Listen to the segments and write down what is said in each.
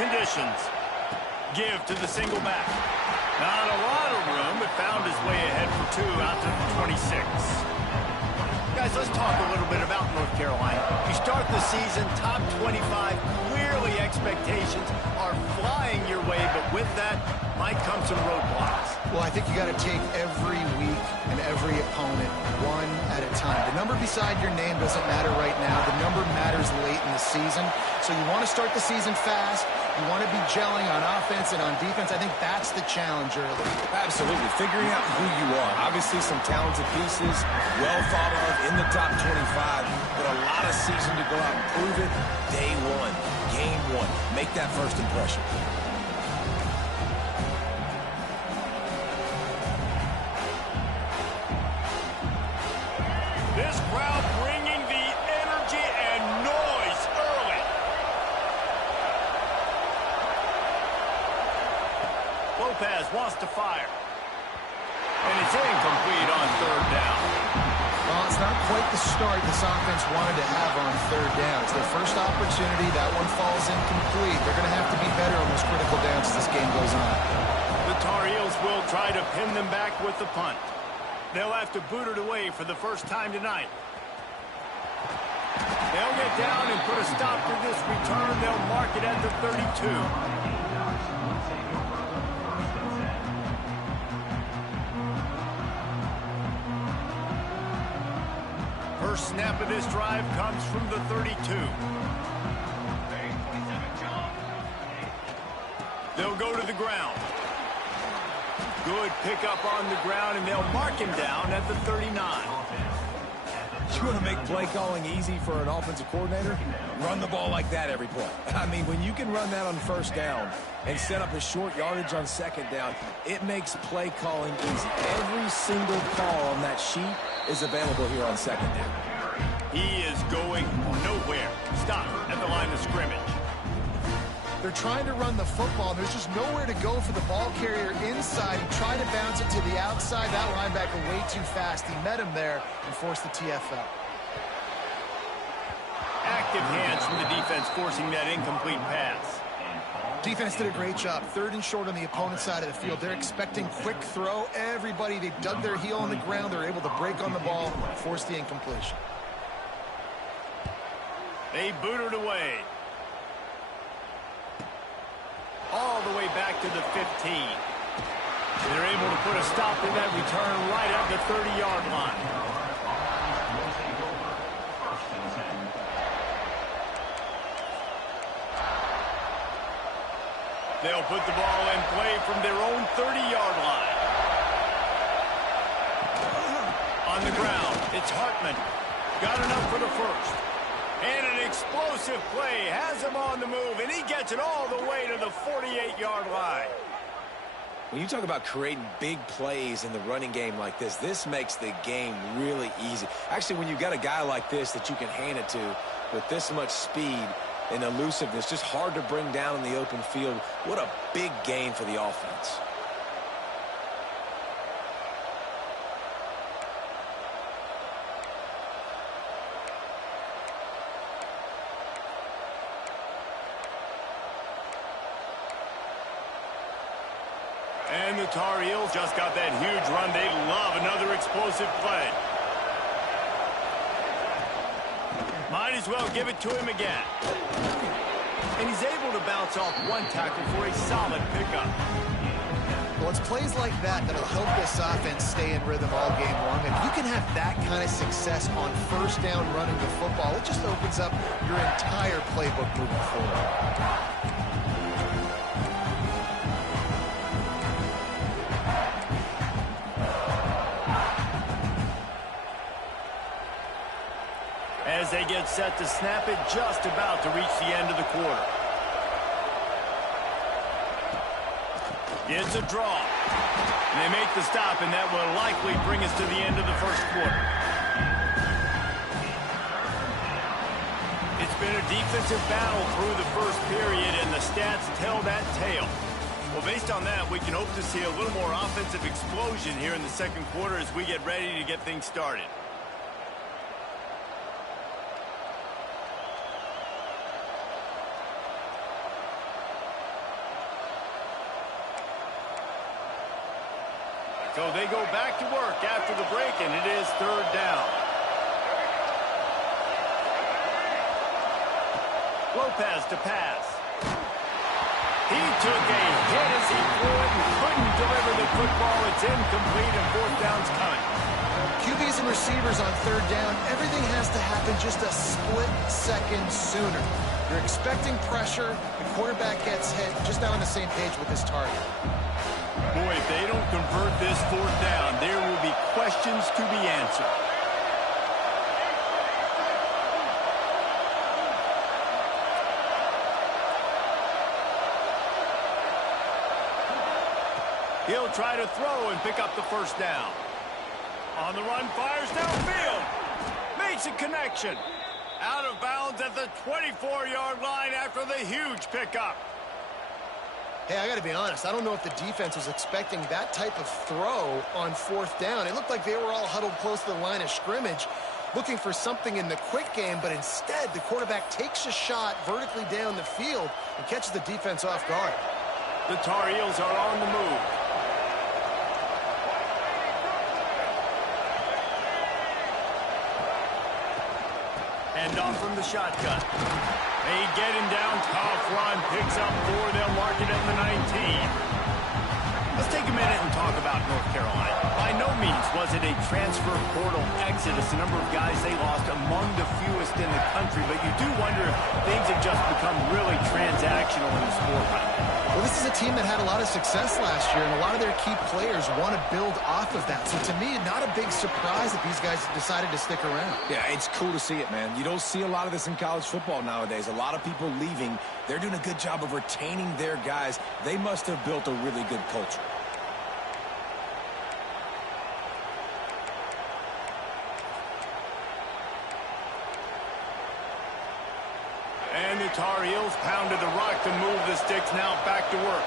conditions. Give to the single back. Not a lot of room, but found his way ahead for two out to the 26. Guys, let's talk a little bit about North Carolina. You start the season top 25. Clearly expectations are flying your way, but with that might come some roadblocks. Well, I think you got to take every week and every opponent one at a time. The number beside your name doesn't matter right now. The number matters late in the season. So you want to start the season fast. You want to be gelling on offense and on defense. I think that's the challenge early. Absolutely. Figuring out who you are. Obviously some talented pieces, well thought of in the top 25, but a lot of season to go out and prove it. Day one, game one. Make that first impression. This crowd bringing the energy and noise early. Lopez wants to fire. And it's incomplete on third down. Well, it's not quite the start this offense wanted to have on third down. It's their first opportunity. That one falls incomplete. They're going to have to be better on those critical downs as this game goes on. The Tar Heels will try to pin them back with the punt. They'll have to boot it away for the first time tonight. They'll get down and put a stop to this return. They'll mark it at the 32. First snap of this drive comes from the 32. They'll go to the ground. Good pickup on the ground, and they'll mark him down at the 39. You want to make play calling easy for an offensive coordinator? Run the ball like that every play. I mean, when you can run that on first down and set up a short yardage on second down, it makes play calling easy. Every single call on that sheet is available here on second down. He is going nowhere. Stop at the line of scrimmage. They're trying to run the football. There's just nowhere to go for the ball carrier inside. He tried to bounce it to the outside. That linebacker way too fast. He met him there and forced the TFL. Active hands from the defense forcing that incomplete pass. Defense did a great job. Third and short on the opponent's side of the field. They're expecting quick throw. Everybody, they dug their heel on the ground. They're able to break on the ball, force the incompletion. They booted away. All the way back to the 15. They're able to put a stop to that return right at the 30-yard line. They'll put the ball in play from their own 30-yard line. On the ground, it's Hartman. Got enough for the first. And an explosive play has him on the move, and he gets it all the way to the 48-yard line. When you talk about creating big plays in the running game like this, this makes the game really easy. Actually, when you've got a guy like this that you can hand it to with this much speed and elusiveness, just hard to bring down in the open field, what a big gain for the offense. And the Tar Heels just got that huge run. They love another explosive play. Might as well give it to him again. And he's able to bounce off one tackle for a solid pickup. Well, it's plays like that that'll help this offense stay in rhythm all game long. If you can have that kind of success on first down running the football, it just opens up your entire playbook moving forward. As they get set to snap it, just about to reach the end of the quarter. It's a draw. And they make the stop, and that will likely bring us to the end of the first quarter. It's been a defensive battle through the first period, and the stats tell that tale. Well, based on that, we can hope to see a little more offensive explosion here in the second quarter as we get ready to get things started. So they go back to work after the break, and it is third down. Lopez to pass. He took a hit as he threw it and couldn't deliver the football. It's incomplete, and fourth down's coming. QBs and receivers on third down, everything has to happen just a split second sooner. You're expecting pressure. The quarterback gets hit. Just not on the same page with his target. Boy, if they don't convert this fourth down, there will be questions to be answered. He'll try to throw and pick up the first down. On the run, fires downfield. Makes a connection. Out of bounds at the 24-yard line after the huge pickup. Hey, I got to be honest. I don't know if the defense was expecting that type of throw on fourth down. It looked like they were all huddled close to the line of scrimmage, looking for something in the quick game, but instead the quarterback takes a shot vertically down the field and catches the defense off guard. The Tar Heels are on the move. Hand off from the shotgun. They get him down. Tough run. Picks up 4. They'll mark it at the 19. Let's take a minute and talk about North Carolina. By no means was it a transfer portal exodus. The number of guys they lost among the fewest in the country. But you do wonder if things have just become really transactional in the sport right now. Well, this is a team that had a lot of success last year, and a lot of their key players want to build off of that. So to me, not a big surprise that these guys decided to stick around. Yeah, it's cool to see it, man. You don't see a lot of this in college football nowadays. A lot of people leaving. They're doing a good job of retaining their guys. They must have built a really good culture. And the Tar Heels pounded the rock to move the sticks. Now back to work.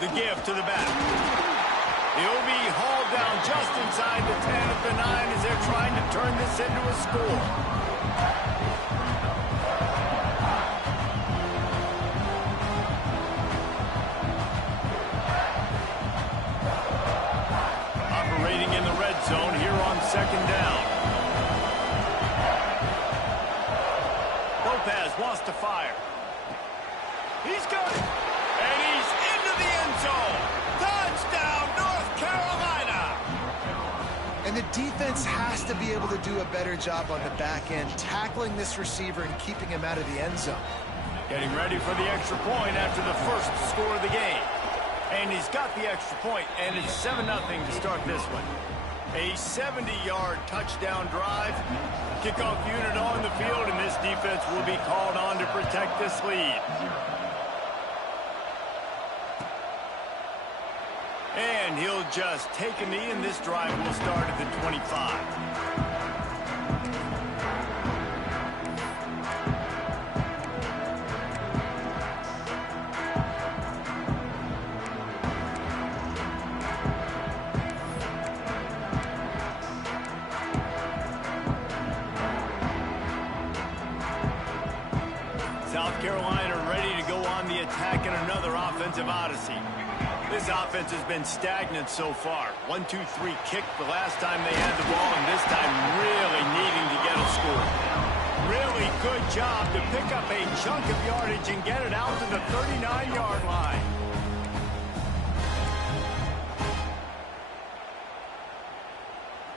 The give to the back. He'll be hauled down just inside the 10 at the 9 as they're trying to turn this into a score. Operating in the red zone here on second down. Lopez wants to fire. He's got it. And he's into the end zone. Touchdown, North Carolina. And the defense has to be able to do a better job on the back end, tackling this receiver and keeping him out of the end zone. Getting ready for the extra point after the first score of the game. And he's got the extra point, and it's 7-0 to start this one. A 70-yard touchdown drive. Kickoff unit on the field, and this defense will be called on to protect this lead. And he'll just take a knee, and this drive will start at the 25. South Carolina ready to go on the attack in another offensive odyssey. This offense has been stagnant so far. 1-2-3 kick the last time they had the ball, and this time really needing to get a score. Really good job to pick up a chunk of yardage and get it out to the 39-yard line.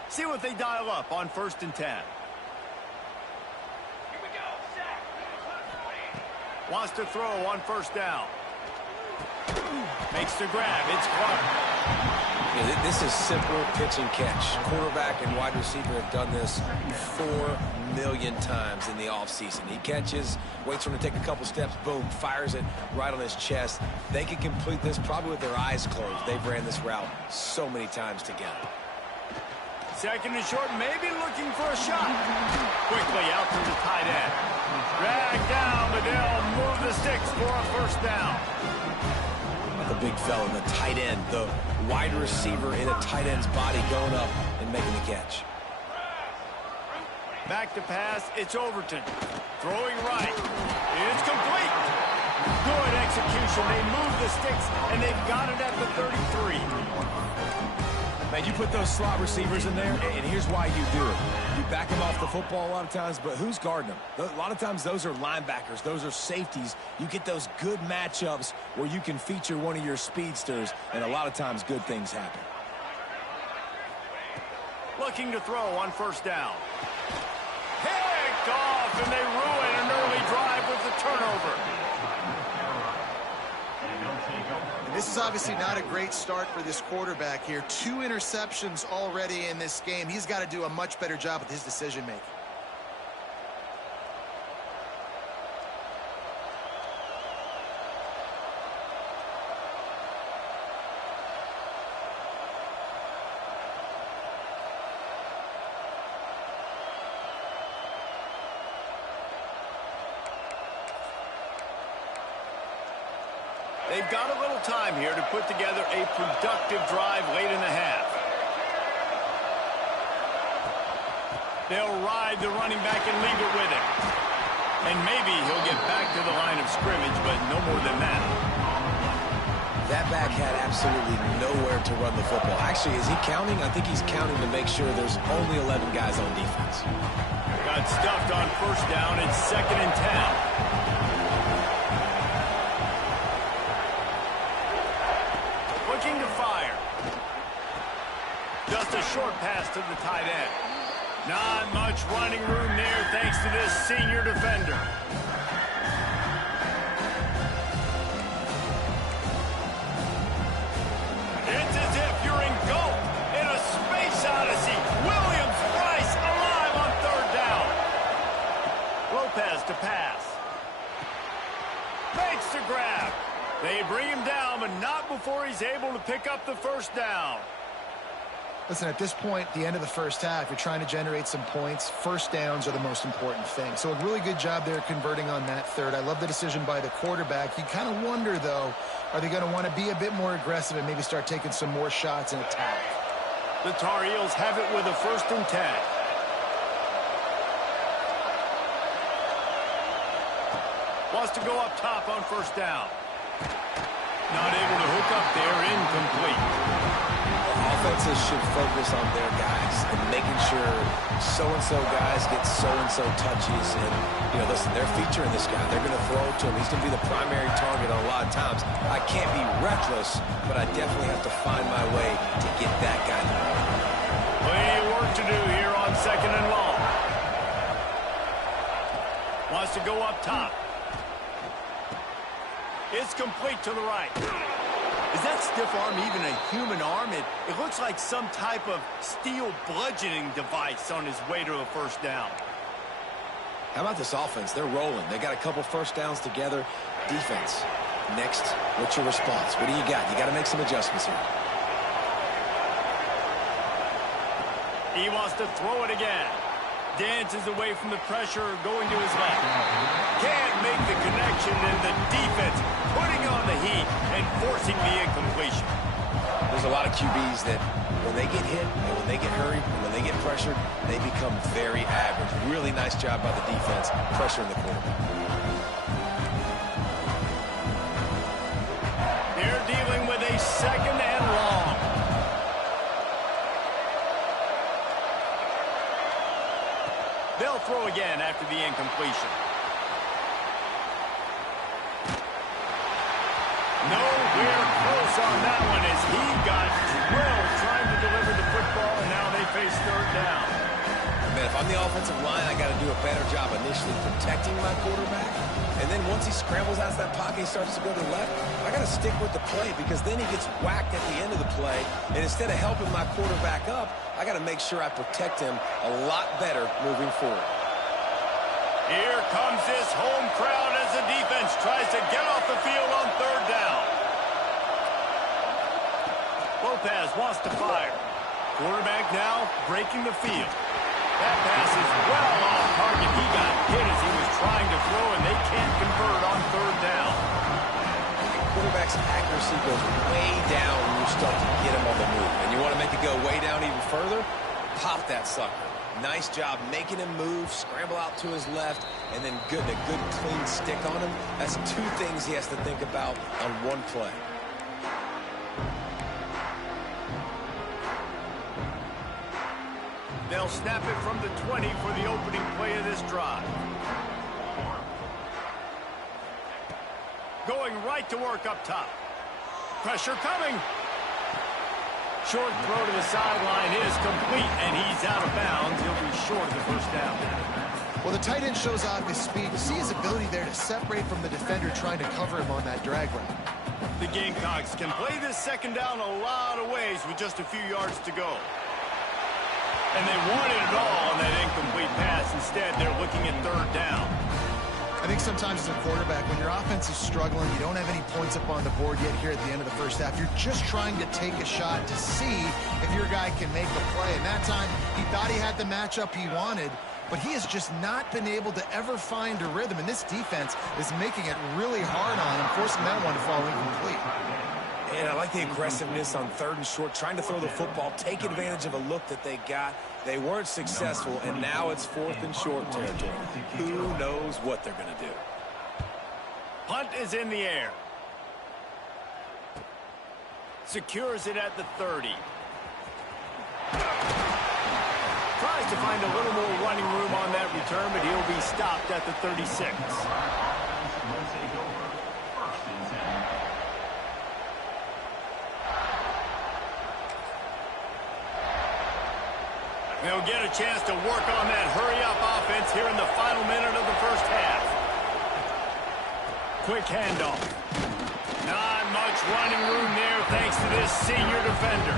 See what they dial up on 1st and 10. Wants to throw on 1st down. Makes the grab. It's Clark. Yeah, this is simple pitch and catch. Quarterback and wide receiver have done this 4 million times in the offseason. He catches, waits for him to take a couple steps, boom, fires it right on his chest. They can complete this probably with their eyes closed. They've ran this route so many times together. 2nd and short, maybe looking for a shot. Quickly out to the tight end. Drag down, but they'll move the sticks for a 1st down. The big fella, the tight end, the wide receiver in a tight end's body going up and making the catch. Back to pass, it's Overton. Throwing right. It's complete. Good execution. They move the sticks, and they've got it at the 33. Man, you put those slot receivers in there, and here's why you do it. You back them off the football a lot of times, but who's guarding them? A lot of times those are linebackers. Those are safeties. You get those good matchups where you can feature one of your speedsters, and a lot of times good things happen. Looking to throw on first down. Picked off, and they ruin an early drive with the turnover. This is obviously not a great start for this quarterback here. 2 interceptions already in this game. He's got to do a much better job with his decision-making. They've got a little time here to put together a productive drive late in the half. They'll ride the running back and leave it with him. And maybe he'll get back to the line of scrimmage, but no more than that. That back had absolutely nowhere to run the football. Actually, is he counting? I think he's counting to make sure there's only 11 guys on defense. Got stuffed on first down. It's 2nd and 10. Looking to fire. Just a short pass to the tight end. Not much running room there thanks to this senior defender. It's as if you're engulfed in a space odyssey. Williams-Brice alive on 3rd down. Lopez to pass. Makes the grab. They bring him down, but not before he's able to pick up the first down. Listen, at this point, the end of the first half, you're trying to generate some points. First downs are the most important thing. So a really good job there converting on that third. I love the decision by the quarterback. You kind of wonder, though, are they going to want to be a bit more aggressive and maybe start taking some more shots and attack? The Tar Heels have it with a 1st and 10. Wants to go up top on first down. Not able to hook up there, incomplete. Offenses should focus on their guys and making sure so-and-so guys get so-and-so touches. And, you know, listen, they're featuring this guy. They're going to throw it to him. He's going to be the primary target on a lot of times. I can't be reckless, but I definitely have to find my way to get that guy the ball. Plenty of work to do here on 2nd and long. Wants to go up top. It's complete to the right. Is that stiff arm even a human arm? It looks like some type of steel bludgeoning device on his way to a first down. How about this offense? They're rolling. They got a couple first downs together. Defense. Next, what's your response? What do you got? You got to make some adjustments here. He wants to throw it again. Dances away from the pressure, going to his left. Can't make the connection, and the defense putting on the heat and forcing the incompletion. There's a lot of QBs that when they get hit and when they get hurried and when they get pressured, they become very average. Really nice job by the defense pressuring the quarterback. They're dealing with a 2nd and long. They'll throw again after the incompletion. Nowhere close on that one as he got drilled trying to deliver the football, and now they face 3rd down. Man, if I'm the offensive line, I got to do a better job initially protecting my quarterback. And then once he scrambles out of that pocket, he starts to go to the left, I got to stick with the play because then he gets whacked at the end of the play. And instead of helping my quarterback up, I got to make sure I protect him a lot better moving forward. Here comes this home crowd as the defense tries to get off the field on 3rd down. Lopez wants to fire. Quarterback now breaking the field. That pass is well off target. He got hit as he was trying to throw, and they can't convert on 3rd down. Quarterback's accuracy goes way down when you start to get him on the move. And you want to make it go way down even further? Pop that sucker. Nice job making him move, scramble out to his left, and then getting a good, clean stick on him. That's two things he has to think about on one play. They'll snap it from the 20 for the opening play of this drive. Going right to work up top. Pressure coming. Short throw to the sideline is complete, and he's out of bounds. He'll be short of the first down. Well, the tight end shows off his speed. You see his ability there to separate from the defender trying to cover him on that drag route. The Gamecocks can play this second down a lot of ways with just a few yards to go. And they wanted it all on that incomplete pass. Instead, they're looking at third down. I think sometimes as a quarterback, when your offense is struggling, you don't have any points up on the board yet here at the end of the first half. You're just trying to take a shot to see if your guy can make a play. And that time, he thought he had the matchup he wanted, but he has just not been able to ever find a rhythm. And this defense is making it really hard on him, forcing that one to fall incomplete. And I like the aggressiveness on third and short, trying to throw the football, take advantage of a look that they got. They weren't successful, and now it's fourth and short territory. Who knows what they're going to do? Punt is in the air. Secures it at the 30. Tries to find a little more running room on that return, but he'll be stopped at the 36. They'll get a chance to work on that hurry-up offense here in the final minute of the first half. Quick handoff. Not much running room there thanks to this senior defender.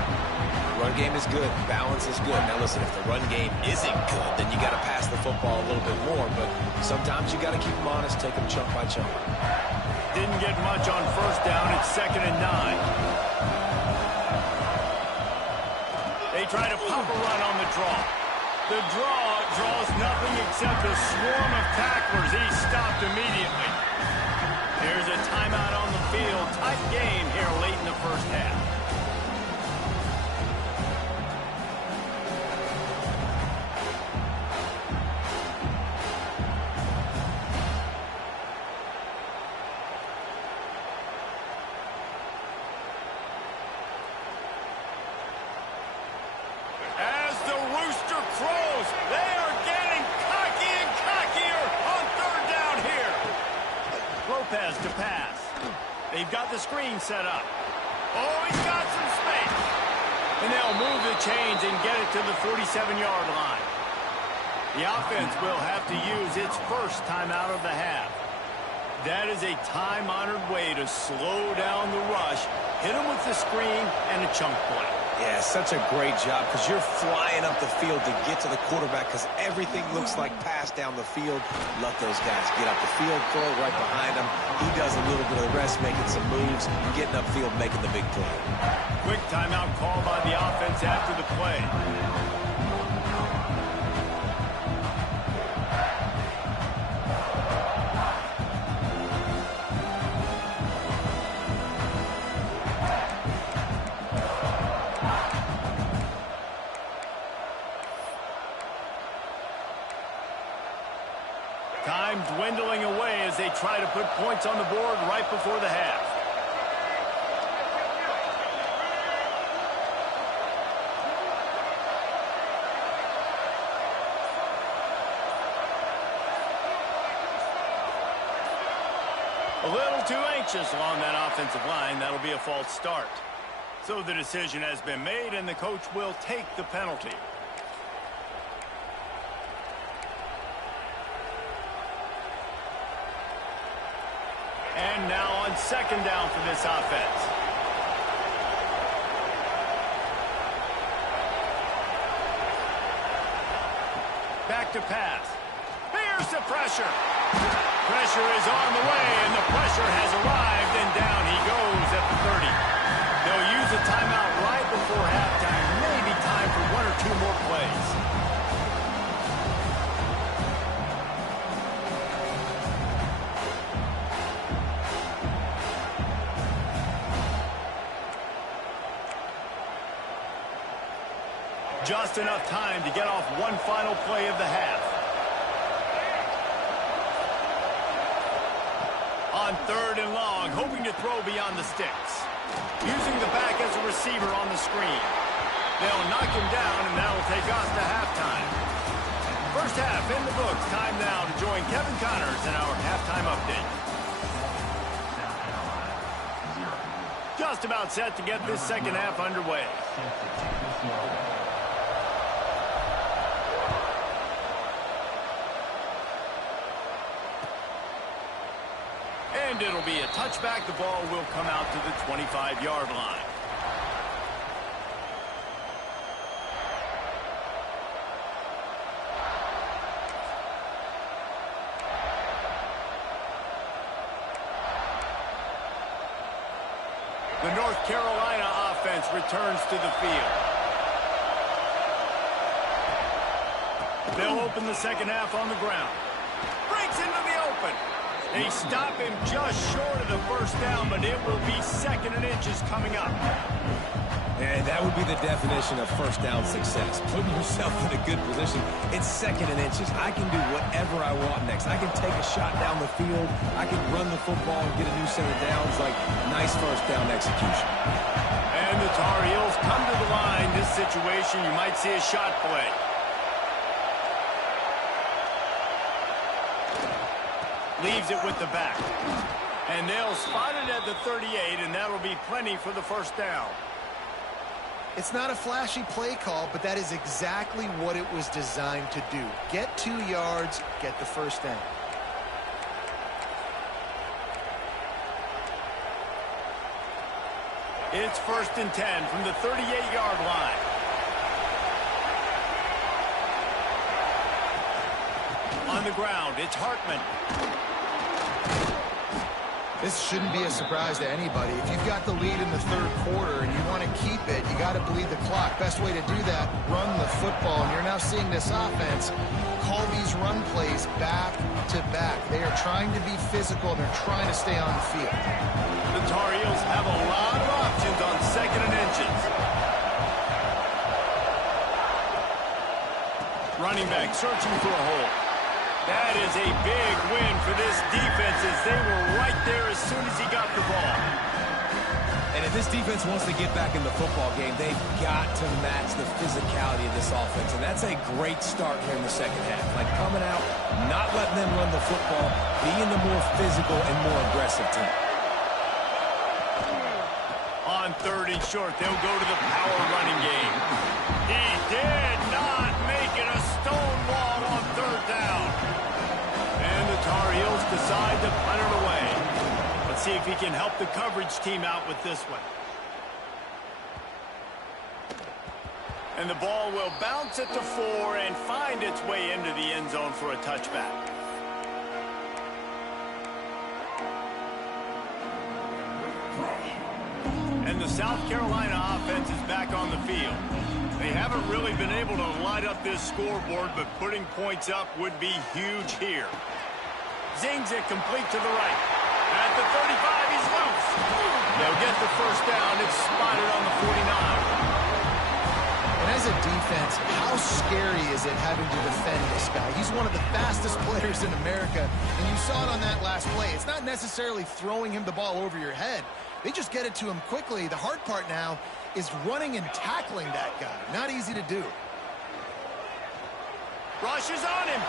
Run game is good. Balance is good. Now, listen, if the run game isn't good, then you got to pass the football a little bit more. But sometimes you got to keep them honest, take them chunk by chunk. Didn't get much on first down. It's 2nd and 9. They try to pop a run on the draw. The draw draws nothing except a swarm of tacklers. He's stopped immediately. There's a timeout on the field. Tight game here late in the first half. Lopez to pass. They've got the screen set up. Oh, he's got some space. And they'll move the chains and get it to the 47-yard line. The offense will have to use its first timeout of the half. That is a time-honored way to slow down the rush, hit them with the screen, and a chunk play. Yeah, such a great job because you're flying up the field to get to the quarterback because everything looks like pass down the field. Let those guys get up the field, throw it right behind him. He does a little bit of the rest, making some moves, getting upfield, making the big play. Quick timeout call by the offense after the play. Time dwindling away as they try to put points on the board right before the half. A little too anxious along that offensive line. That'll be a false start. So the decision has been made, and the coach will take the penalty. And now on second down for this offense. Back to pass. Here's the pressure. Pressure is on the way, and the pressure has arrived, and down he goes at the 30. They'll use a timeout right before halftime. Maybe time for one or two more plays. Just enough time to get off one final play of the half. On 3rd and long, hoping to throw beyond the sticks. Using the back as a receiver on the screen. They'll knock him down, and that'll take us to halftime. First half in the books. Time now to join Kevin Connors in our halftime update. Just about set to get this second half underway. And it'll be a touchback. The ball will come out to the 25-yard line. The North Carolina offense returns to the field. They'll open the second half on the ground. Breaks into the open. They stop him just short of the first down, but it will be 2nd and inches coming up. And that would be the definition of first down success. Putting yourself in a good position. It's 2nd and inches. I can do whatever I want next. I can take a shot down the field. I can run the football and get a new set of downs. Like, nice first down execution. And the Tar Heels come to the line. This situation, you might see a shot play. Leaves it with the back. And they'll spot it at the 38, and that'll be plenty for the first down. It's not a flashy play call, but that is exactly what it was designed to do. Get 2 yards, get the first down. It's 1st and 10 from the 38-yard line. On the ground, it's Hartman. This shouldn't be a surprise to anybody. If you've got the lead in the 3rd quarter and you want to keep it, you got to bleed the clock. Best way to do that, run the football. And you're now seeing this offense call these run plays back to back. They are trying to be physical. They're trying to stay on the field. The Tar Heels have a lot of options on 2nd and inches. Running back searching for a hole. That is a big win for this defense as they were right there as soon as he got the ball. And if this defense wants to get back in the football game, they've got to match the physicality of this offense. And that's a great start here in the second half. Like coming out, not letting them run the football, being the more physical and more aggressive team. On 3rd and short, they'll go to the power running game. He did not make it a stone wall on 3rd down. And the Tar Heels decide to punt it away. Let's see if he can help the coverage team out with this one. And the ball will bounce at the 4 and find its way into the end zone for a touchback. And the South Carolina offense is back on the field. They haven't really been able to light up this scoreboard, but putting points up would be huge here. Zings it complete to the right. At the 35, he's loose. They'll get the first down. It's spotted on the 49. And as a defense, how scary is it having to defend this guy? He's one of the fastest players in America, and you saw it on that last play. It's not necessarily throwing him the ball over your head. They just get it to him quickly. The hard part now is running and tackling that guy. Not easy to do. Rush is on him.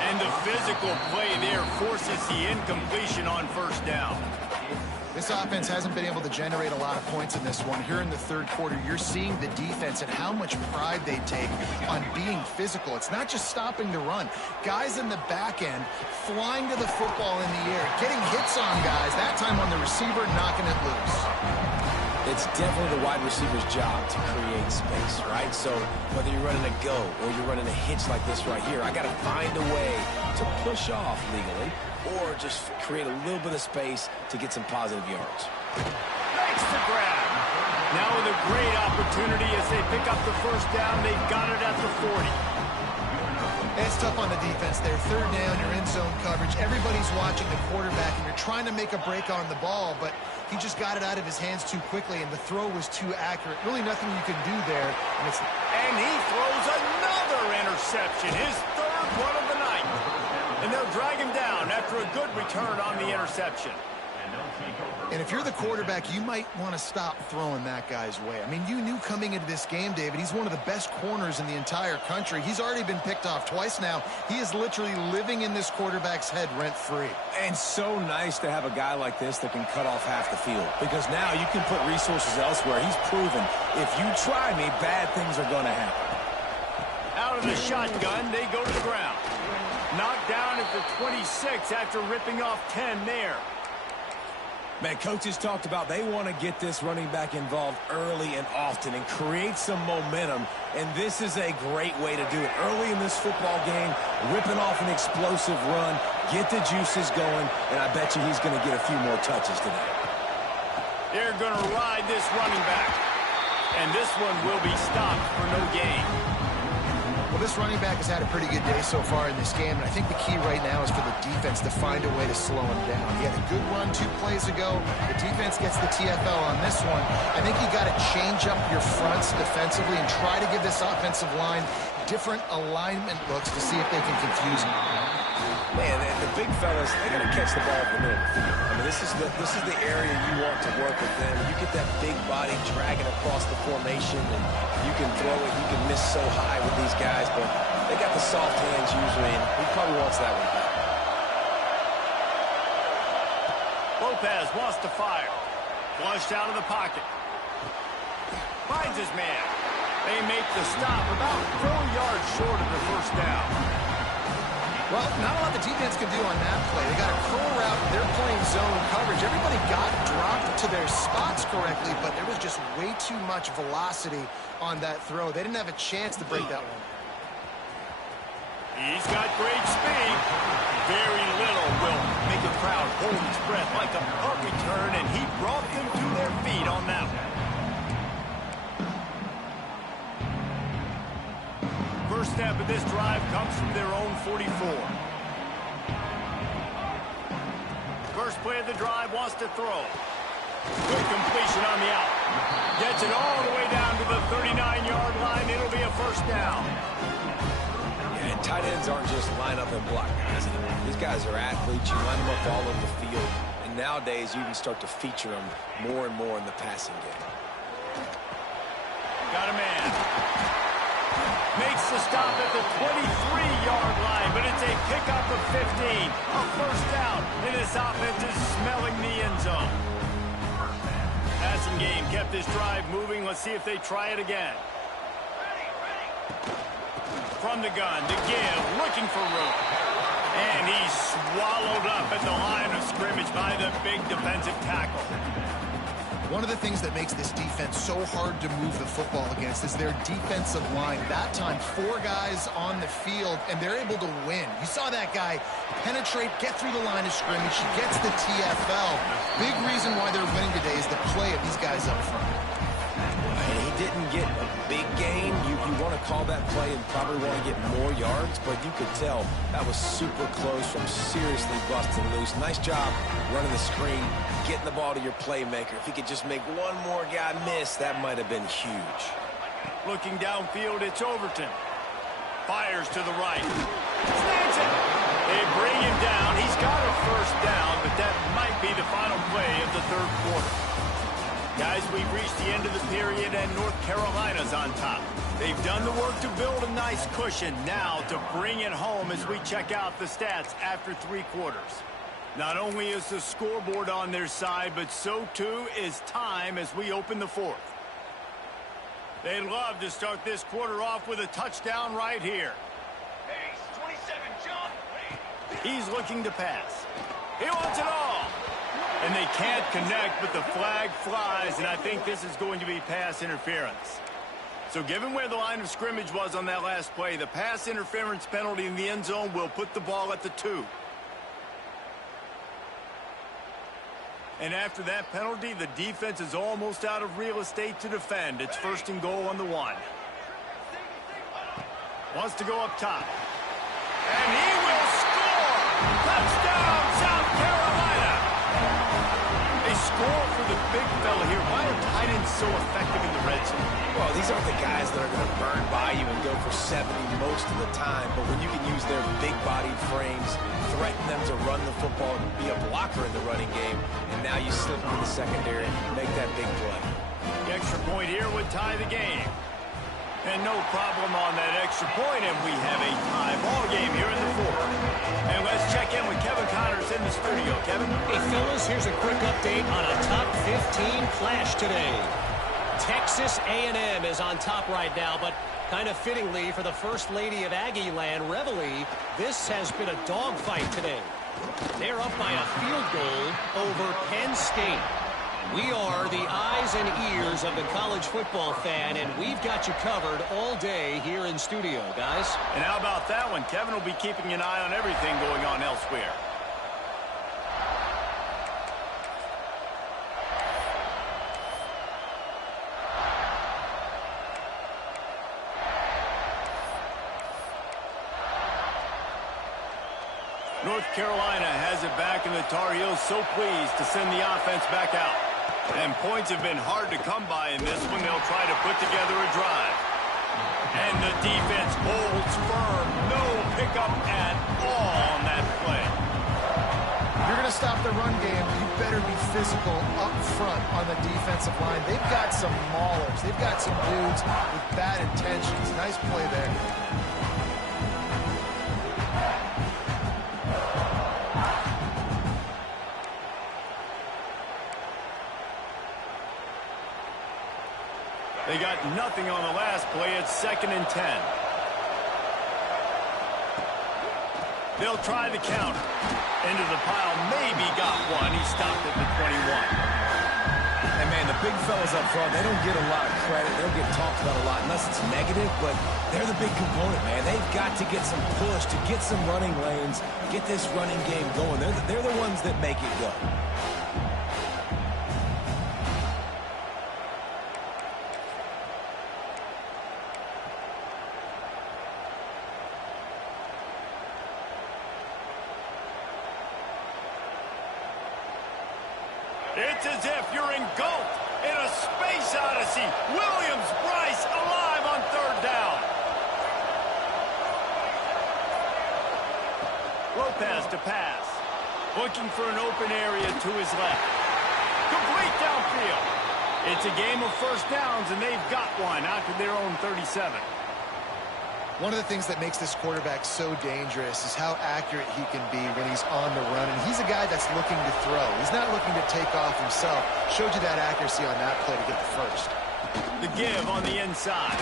And the physical play there forces the incompletion on first down. This offense hasn't been able to generate a lot of points in this one. Here in the 3rd quarter, you're seeing the defense and how much pride they take on being physical. It's not just stopping the run. Guys in the back end flying to the football in the air, getting hits on guys, that time on the receiver, knocking it loose. It's definitely the wide receiver's job to create space, right? So whether you're running a go or you're running a hitch like this right here, I got to find a way to push off legally or just create a little bit of space to get some positive yards. Makes the grab. Now with a great opportunity as they pick up the first down, they've got it at the 40. It's tough on the defense there. Third down, you're in zone coverage. Everybody's watching the quarterback, and you're trying to make a break on the ball, but he just got it out of his hands too quickly, and the throw was too accurate. Really nothing you can do there. And he throws another interception, his third one of the night. And they'll drag him down after a good return on the interception. And if you're the quarterback, you might want to stop throwing that guy's way. I mean, you knew coming into this game, David, he's one of the best corners in the entire country. He's already been picked off twice now. He is literally living in this quarterback's head rent-free. And so nice to have a guy like this that can cut off half the field, because now you can put resources elsewhere. He's proven if you try me, bad things are going to happen. Out of the shotgun, they go to the ground. Knocked down at the 26 after ripping off 10 there. Man, coaches talked about they want to get this running back involved early and often and create some momentum, and this is a great way to do it. Early in this football game, ripping off an explosive run, get the juices going, and I bet you he's going to get a few more touches today. They're going to ride this running back, and this one will be stopped for no gain. Well, this running back has had a pretty good day so far in this game, and I think the key right now is for the defense to find a way to slow him down. He had a good run 2 plays ago. The defense gets the TFL on this one. I think you got to change up your fronts defensively and try to give this offensive line different alignment looks to see if they can confuse him. Man, the big fellas, they got to catch the ball in the middle of the field. I mean, this is the area you want to work with them. You get that big body dragging across the formation, and you can throw it. You can miss so high with these guys, but they got the soft hands usually, and he probably wants that one back. Lopez wants to fire. Flushed out of the pocket. Finds his man. They make the stop about 4 yards short of the first down. Well, not a lot the defense can do on that play. They got a curl route. They're playing zone coverage. Everybody got dropped to their spots correctly, but there was just way too much velocity on that throw. They didn't have a chance to break that one. He's got great speed. Very little will make a crowd hold its breath like a punt return, and he brought them to their feet on that one. First step of this drive comes from their own 44. First play of the drive, wants to throw. Good completion on the out. Gets it all the way down to the 39-yard line. It'll be a first down. Yeah, and tight ends aren't just line up and block guys anymore. These guys are athletes. You line them up all over the field. And nowadays, you can start to feature them more and more in the passing game. Got a man. Makes the stop at the 23-yard line, but it's a pickup of 15. A first down, and this offense is smelling the end zone. Passing game kept this drive moving. Let's see if they try it again. From the gun to give, looking for room. And he's swallowed up at the line of scrimmage by the big defensive tackle. One of the things that makes this defense so hard to move the football against is their defensive line. That time, 4 guys on the field, and they're able to win. You saw that guy penetrate, get through the line of scrimmage. He gets the TFL. Big reason why they're winning today is the play of these guys up front. And he didn't get a big gain. You want to call that play and probably want to get more yards, but you could tell that was super close from seriously busting loose. Nice job running the screen, getting the ball to your playmaker. If he could just make one more guy miss, that might have been huge. Looking downfield, it's Overton. Fires to the right. Snags it. They bring him down. He's got a first down, but that might be the final play of the third quarter. Guys, we've reached the end of the period, and North Carolina's on top. They've done the work to build a nice cushion. Now to bring it home as we check out the stats after 3 quarters. Not only is the scoreboard on their side, but so too is time as we open the 4th. They'd love to start this quarter off with a touchdown right here. Hey, 27, John. He's looking to pass. He wants it all. And they can't connect, but the flag flies, and I think this is going to be pass interference. So given where the line of scrimmage was on that last play, the pass interference penalty in the end zone will put the ball at the 2. And after that penalty, the defense is almost out of real estate to defend. It's 1st and goal on the 1. Wants to go up top. And he will score! Touchdown, South Carolina! A score for the big fella here. Why are tight ends so effective in the red zone? Well, these aren't the guys that are going to burn by you and go for 70 most of the time, but when you can use their big-bodied frames, threaten them to run the football and be a blocker in the running game, and now you slip into the secondary and make that big play. The extra point here would tie the game. And no problem on that extra point, and we have a tie ball game here in the fourth. And let's check in with Kevin Connors in the studio. Kevin? Hey, fellas, here's a quick update on a top 15 clash today. Texas A&M is on top right now, but kind of fittingly for the First Lady of Aggie Land, Reveille, this has been a dogfight today. They're up by a field goal over Penn State. We are the eyes and ears of the college football fan, and we've got you covered all day here in studio, guys. And how about that one? Kevin will be keeping an eye on everything going on elsewhere. North Carolina has it back, and the Tar Heels so pleased to send the offense back out. And points have been hard to come by in this one. They'll try to put together a drive. And the defense holds firm. No pickup at all on that play. If you're going to stop the run game, you better be physical up front on the defensive line. They've got some maulers. They've got some dudes with bad intentions. Nice play there. They got nothing on the last play. It's 2nd and 10. They'll try the counter. Into the pile. Maybe got one. He stopped at the 21. And, man, the big fellas up front, they don't get a lot of credit. They don't get talked about a lot unless it's negative, but they're the big component, man. They've got to get some push, to get some running lanes, get this running game going. They're the ones that make it go. It's as if you're engulfed in a space odyssey. Williams-Brice alive on 3rd down. Lopez to pass. Looking for an open area to his left. Complete downfield. It's a game of first downs, and they've got one out to their own 37. One of the things that makes this quarterback so dangerous is how accurate he can be when he's on the run. And he's a guy that's looking to throw. He's not looking to take off himself. Showed you that accuracy on that play to get the first. The give on the inside.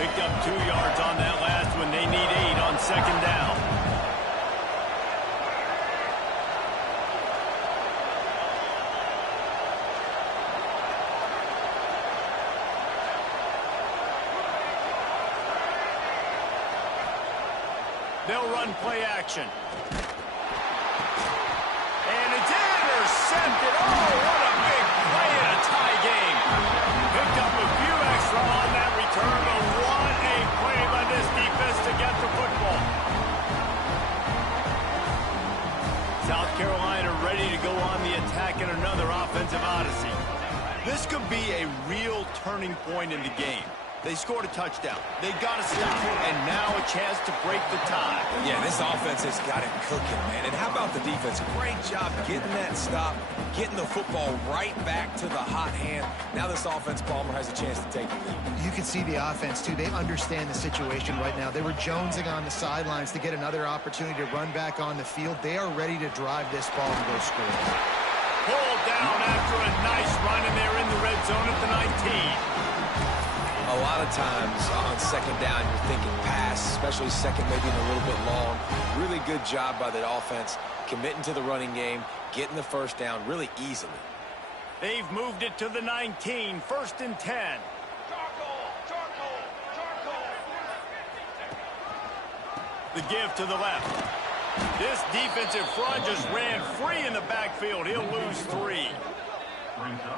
Picked up 2 yards on that last one. They need 8 on 2nd down. They'll run play action. And it's intercepted. Oh, what a big play in a tie game. Picked up a few extra on that return, but what a play by this defense to get the football. South Carolina ready to go on the attack in another offensive odyssey. This could be a real turning point in the game. They scored a touchdown. They got to stop, and now a chance to break the tie. Yeah, this offense has got it cooking, man. And how about the defense? Great job getting that stop, getting the football right back to the hot hand. Now this offense, Palmer, has a chance to take the lead. You can see the offense, too. They understand the situation right now. They were jonesing on the sidelines to get another opportunity to run back on the field. They are ready to drive this ball and go score. Pulled down after a nice run, and they're in the red zone at the 19. A lot of times on 2nd down, you're thinking pass, especially second, maybe a little bit long. Really good job by the offense, committing to the running game, getting the first down really easily. They've moved it to the 19, 1st and 10. Charcoal! Charcoal! The give to the left. This defensive front just ran free in the backfield. He'll lose 3.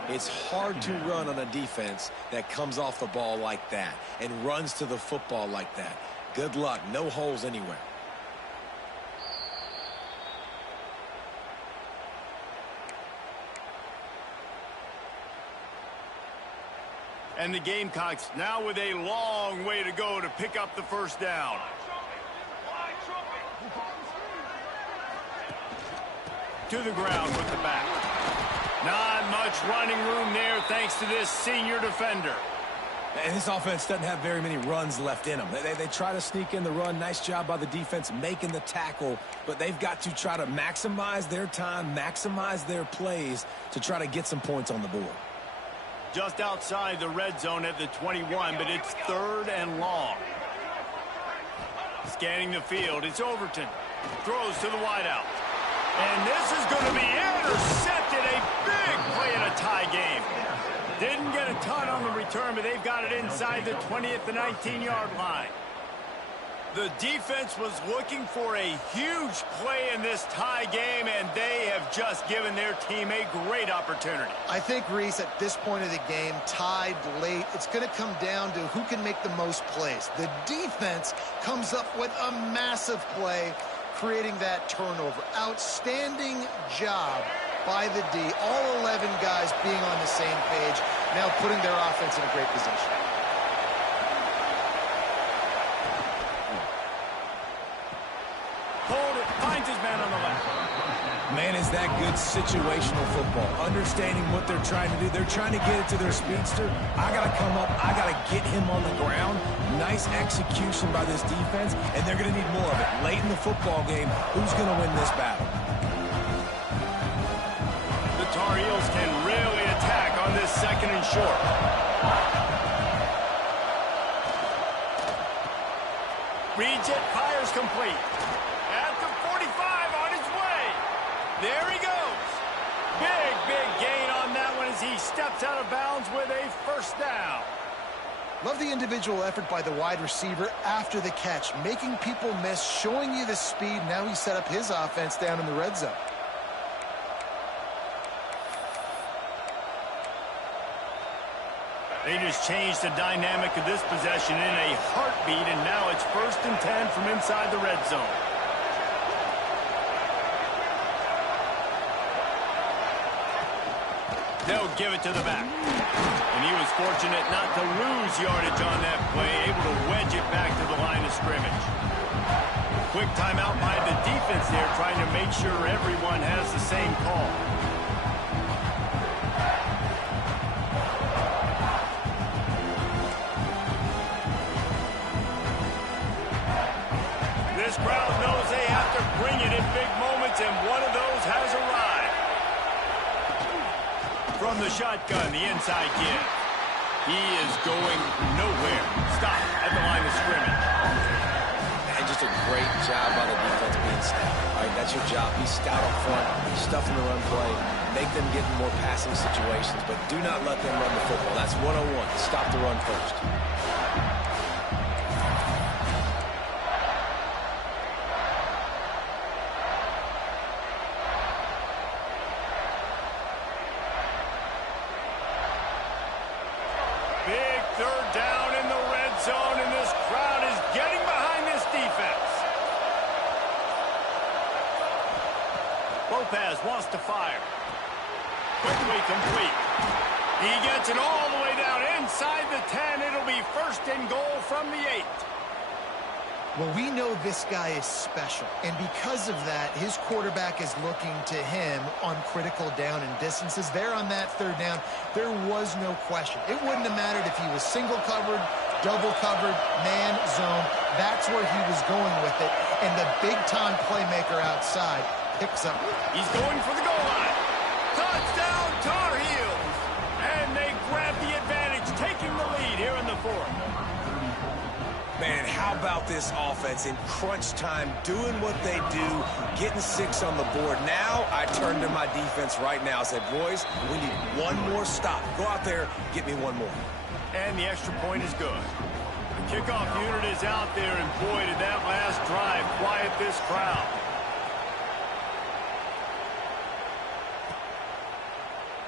It's hard to run on a defense that comes off the ball like that and runs to the football like that. Good luck. No holes anywhere. And the Gamecocks now with a long way to go to pick up the first down. To the ground with the back. Not much running room there thanks to this senior defender. And this offense doesn't have very many runs left in them. They try to sneak in the run. Nice job by the defense making the tackle. But they've got to try to maximize their time, maximize their plays to try to get some points on the board. Just outside the red zone at the 21, but it's 3rd and long. Scanning the field, it's Overton. Throws to the wideout. And this is going to be intercepted. A big play in a tie game. Didn't get a ton on the return, but they've got it inside the 20 at the 19-yard line. The defense was looking for a huge play in this tie game, and they have just given their team a great opportunity. I think, Reese, at this point of the game, tied late, it's going to come down to who can make the most plays. The defense comes up with a massive play, creating that turnover. Outstanding job by the D. All 11 guys being on the same page, now putting their offense in a great position. Finds his man on the left. Man, is that good situational football. Understanding what they're trying to do. They're trying to get it to their speedster. I got to come up. I got to get him on the ground. Nice execution by this defense, and they're going to need more of it. Late in the football game, who's going to win this battle? The Tar Heels can really attack on this 2nd and short. Reads it, fires complete. At the 45, on his way. There he goes. Big gain on that one as he steps out of bounds with a first down. Love the individual effort by the wide receiver after the catch, making people miss, showing you the speed. Now he set up his offense down in the red zone. They just changed the dynamic of this possession in a heartbeat, and now it's 1st and 10 from inside the red zone. They'll give it to the back. And he was fortunate not to lose yardage on that play, able to wedge it back to the line of scrimmage. Quick timeout by the defense there, trying to make sure everyone has the same call. This crowd knows they have to bring it in big moments, and one of those has arrived. From the shotgun, the inside give. He is going nowhere. Stop at the line of scrimmage. And just a great job by the defense being stout. All right, that's your job. Be stout up front. Be stuffing the run play. Make them get in more passing situations, but do not let them run the football. That's 101. Stop the run first. Big 3rd down in the red zone, and this crowd is getting behind this defense. Lopez wants to fire. Quickly complete. He gets it all the way down inside the 10. It'll be 1st and goal from the 8. Well, we know this guy is special, and because of that, his quarterback is looking to him on critical down and distances. There on that 3rd down, there was no question. It wouldn't have mattered if he was single covered, double covered, man, zone. That's where he was going with it, and the big-time playmaker outside picks up. He's going for the goal line. Touchdown, Tar Heels! And they grab the advantage, taking the lead here in the 4th. Man, how about this offense in crunch time, doing what they do, getting 6 on the board. Now I turn to my defense right now and say, boys, we need one more stop. Go out there, get me one more. And the extra point is good. The Kickoff unit is out there, and boy, did that last drive quiet this crowd.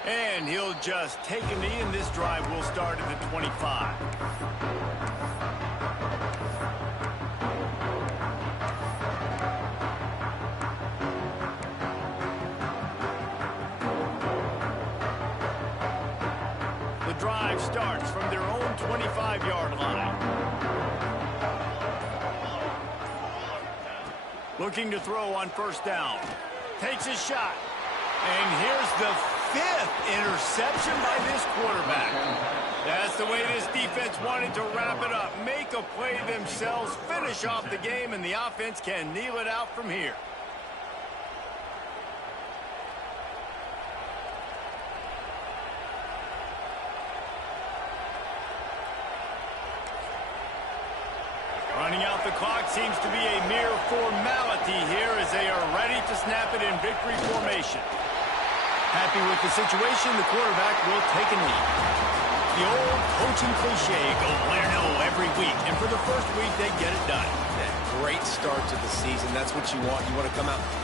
And he'll just take a knee, and this drive will start at the 25. The drive starts from their own 25-yard line. Looking to throw on first down. Takes a shot. And here's the 5th interception by this quarterback. That's the way this defense wanted to wrap it up. Make a play themselves, finish off the game, and the offense can kneel it out from here. Running out the clock seems to be a mere formality here as they are ready to snap it in victory formation. Happy with the situation, the quarterback will take a knee. The old coaching cliche, go play or no every week. And for the first week, they get it done. Great start to the season. That's what you want. You want to come out